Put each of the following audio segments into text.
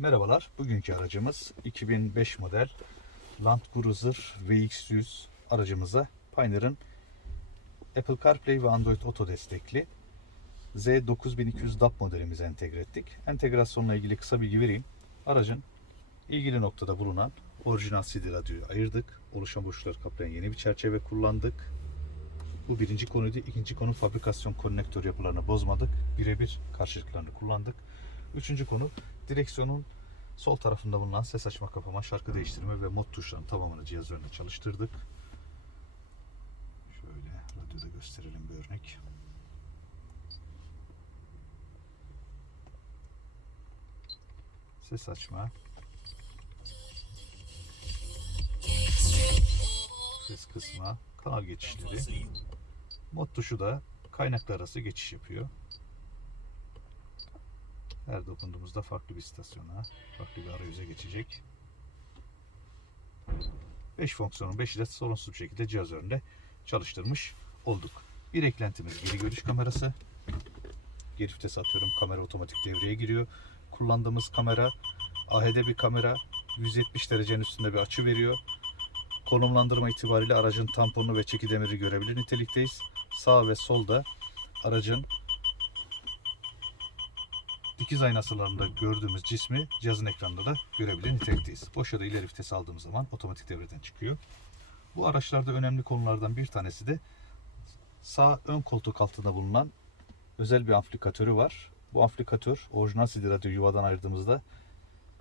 Merhabalar. Bugünkü aracımız 2005 model Land Cruiser VX100 aracımıza Pioneer'ın Apple CarPlay ve Android Auto destekli Z9200 DAP modelimize entegre ettik. Entegrasyonla ilgili kısa bilgi vereyim. Aracın ilgili noktada bulunan orijinal CD radyoyu ayırdık. Oluşan boşlukları kaplayan yeni bir çerçeve kullandık. Bu birinci konuydu. İkinci konu fabrikasyon konnektör yapılarını bozmadık. Birebir karşılıklarını kullandık. Üçüncü konu direksiyonun sol tarafında bulunan ses açma kapama, şarkı değiştirme ve mod tuşlarının tamamını cihaz üzerinde çalıştırdık. Şöyle radyoda gösterelim bir örnek. Ses açma. Ses kısma, kanal geçişleri. Mod tuşu da kaynaklar arası geçiş yapıyor. Her dokunduğumuzda farklı bir istasyona, farklı bir arayüze geçecek. 5 fonksiyonun 5'i de sorunsuz bir şekilde cihaz üzerinde çalıştırmış olduk. Bir eklentimiz geri görüş kamerası. Geri vites atıyorum kamera otomatik devreye giriyor. Kullandığımız kamera AHD bir kamera 170 derecenin üstünde bir açı veriyor. Konumlandırma itibariyle aracın tamponunu ve çeki demiri görebilir nitelikteyiz. Sağ ve solda aracın dikiz aynalarında gördüğümüz cismi cihazın ekranında da görebilir nitelikteyiz. Boşa da ileri vites aldığımız zaman otomatik devreden çıkıyor. Bu araçlarda önemli konulardan bir tanesi de sağ ön koltuk altında bulunan özel bir amplifikatörü var. Bu amplifikatör orijinal CD radyo yuvadan ayırdığımızda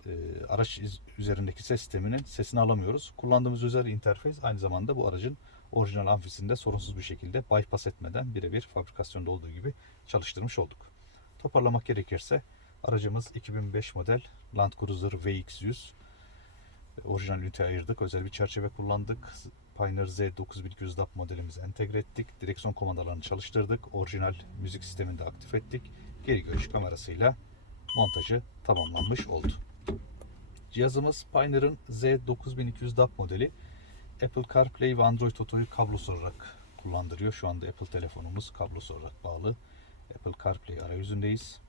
e, araç üzerindeki ses sisteminin sesini alamıyoruz. Kullandığımız özel interfeys aynı zamanda bu aracın orijinal amfisinde sorunsuz bir şekilde bypass etmeden birebir fabrikasyonda olduğu gibi çalıştırmış olduk. Toparlamak gerekirse aracımız 2005 model Land Cruiser VX100. E, Orijinal ünite ayırdık. Özel bir çerçeve kullandık. Pioneer Z9200 DAP modelimizi entegre ettik. Direksiyon komandalarını çalıştırdık. Orijinal müzik sistemini de aktif ettik. Geri görüş kamerasıyla montajı tamamlanmış oldu. Cihazımız Pioneer'ın Z9200 DAP modeli. Apple CarPlay ve Android Auto'yu kablosuz olarak kullandırıyor. Şu anda Apple telefonumuz kablosuz olarak bağlı. Apple CarPlay arayüzündeyiz.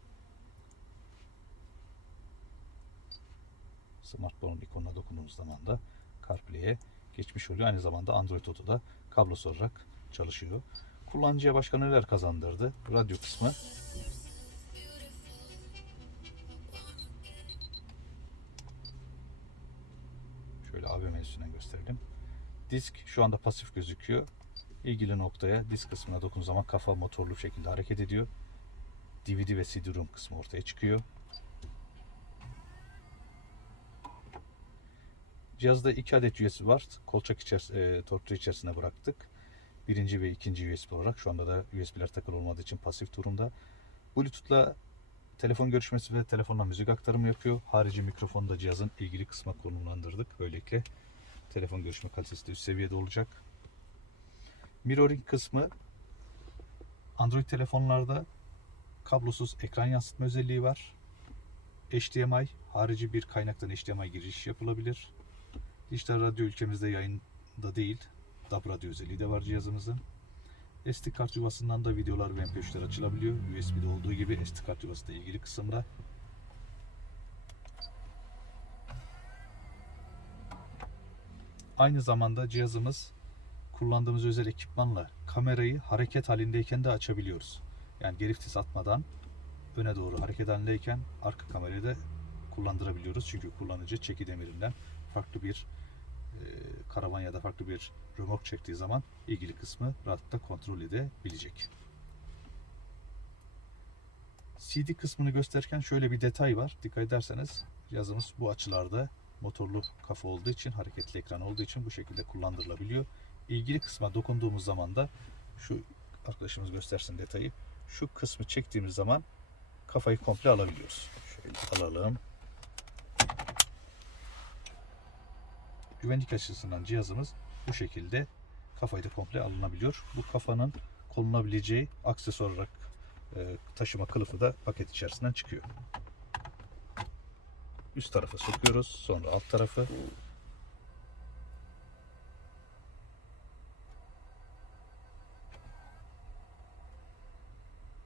Smartphone'un ikonuna dokunduğumuz zaman da CarPlay'e geçmiş oluyor. Aynı zamanda Android Auto da kablosuz olarak çalışıyor. Kullanıcıya başka neler kazandırdı? Radyo kısmı. Şöyle AB menüsünden gösterelim. Disk şu anda pasif gözüküyor. İlgili noktaya disk kısmına dokunduğu zaman kafa motorlu şekilde hareket ediyor. DVD ve CD-ROM kısmı ortaya çıkıyor. Cihazda iki adet USB var. Kolçak içerisinde, e, torpido içerisine bıraktık. Birinci ve ikinci USB olarak. Şu anda da USB'ler takılı olmadığı için pasif durumda. Bluetooth'la telefon görüşmesi ve telefonla müzik aktarımı yapıyor. Harici mikrofonu da cihazın ilgili kısma konumlandırdık. Böylelikle telefon görüşme kalitesi de üst seviyede olacak. Mirroring kısmı Android telefonlarda kablosuz ekran yansıtma özelliği var. HDMI harici bir kaynaktan HDMI giriş yapılabilir. Dijital radyo ülkemizde yayında değil. DAB radyo özelliği de var cihazımızın. SD kart yuvasından da videolar ve MP3'ler açılabiliyor. USB'de olduğu gibi SD kart yuvası da ilgili kısımda. Aynı zamanda cihazımız kullandığımız özel ekipmanla kamerayı hareket halindeyken de açabiliyoruz. Yani geri vites atmadan öne doğru hareket halindeyken arka kamerayı da kullandırabiliyoruz. Çünkü kullanıcı çeki demirinden farklı bir karavan ya da farklı bir römork çektiği zaman ilgili kısmı rahatlıkla kontrol edebilecek. CD kısmını gösterirken şöyle bir detay var. Dikkat ederseniz cihazımız bu açılarda motorlu kafa olduğu için, hareketli ekran olduğu için bu şekilde kullandırılabiliyor. İlgili kısma dokunduğumuz zaman da şu arkadaşımız göstersin detayı. Şu kısmı çektiğimiz zaman kafayı komple alabiliyoruz. Şöyle alalım. Güvenlik açısından cihazımız bu şekilde kafayı da komple alınabiliyor. Bu kafanın konulabileceği aksesuar olarak e, taşıma kılıfı da paket içerisinden çıkıyor. Üst tarafa sokuyoruz. Sonra alt tarafı.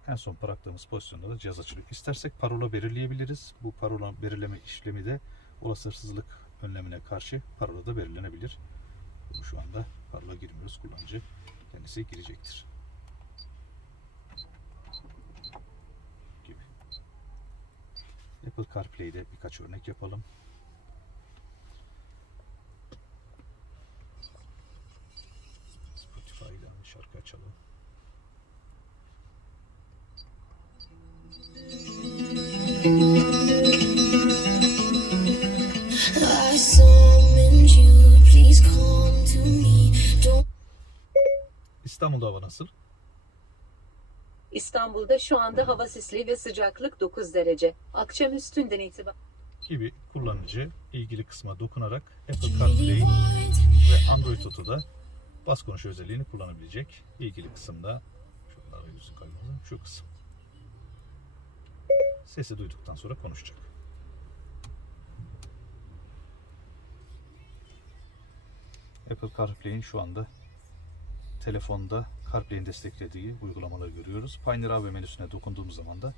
En son bıraktığımız pozisyonda da cihaz açılıyor. İstersek parola belirleyebiliriz. Bu parola belirleme işlemi de olası hırsızlık önlemine karşı parola da belirlenebilir. Bunu Şu anda parola girmiyoruz. Kullanıcı kendisi girecektir. Gibi. Apple CarPlay'de birkaç örnek yapalım. İstanbul'da hava nasıl? İstanbul'da şu anda hava sisli ve sıcaklık 9 derece. Akşam üstünden itibaren gibi kullanıcı ilgili kısma dokunarak Apple CarPlay ve Android Auto'da bas konuş özelliğini kullanabilecek. İlgili kısımda şu arayüzü kaymazım şu kısım. Sesi duyduktan sonra konuşacak. Apple CarPlay'in şu anda telefonda CarPlay'in desteklediği uygulamaları görüyoruz. Pioneer AB menüsüne dokunduğumuz zaman da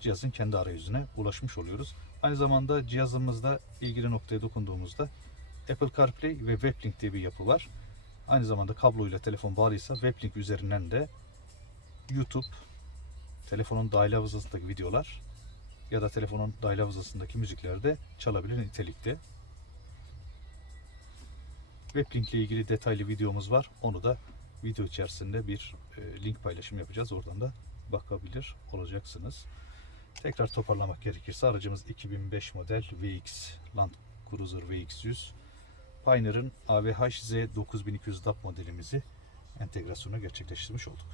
cihazın kendi arayüzüne ulaşmış oluyoruz. Aynı zamanda cihazımızda ilgili noktaya dokunduğumuzda Apple CarPlay ve WebLink diye bir yapı var. Aynı zamanda kabloyla telefon bağlıysa WebLink üzerinden de YouTube, telefonun dahili hafızasındaki videolar ya da telefonun dahili hafızasındaki müzikler de çalabilir nitelikte. WebLink ile ilgili detaylı videomuz var. Onu da video içerisinde bir e, link paylaşım yapacağız. Oradan da bakabilir olacaksınız. Tekrar toparlamak gerekirse aracımız 2005 model VX Land Cruiser VX100. Pioneer'ın AVH Z9200 DAP modelimizi entegrasyonu gerçekleştirmiş olduk.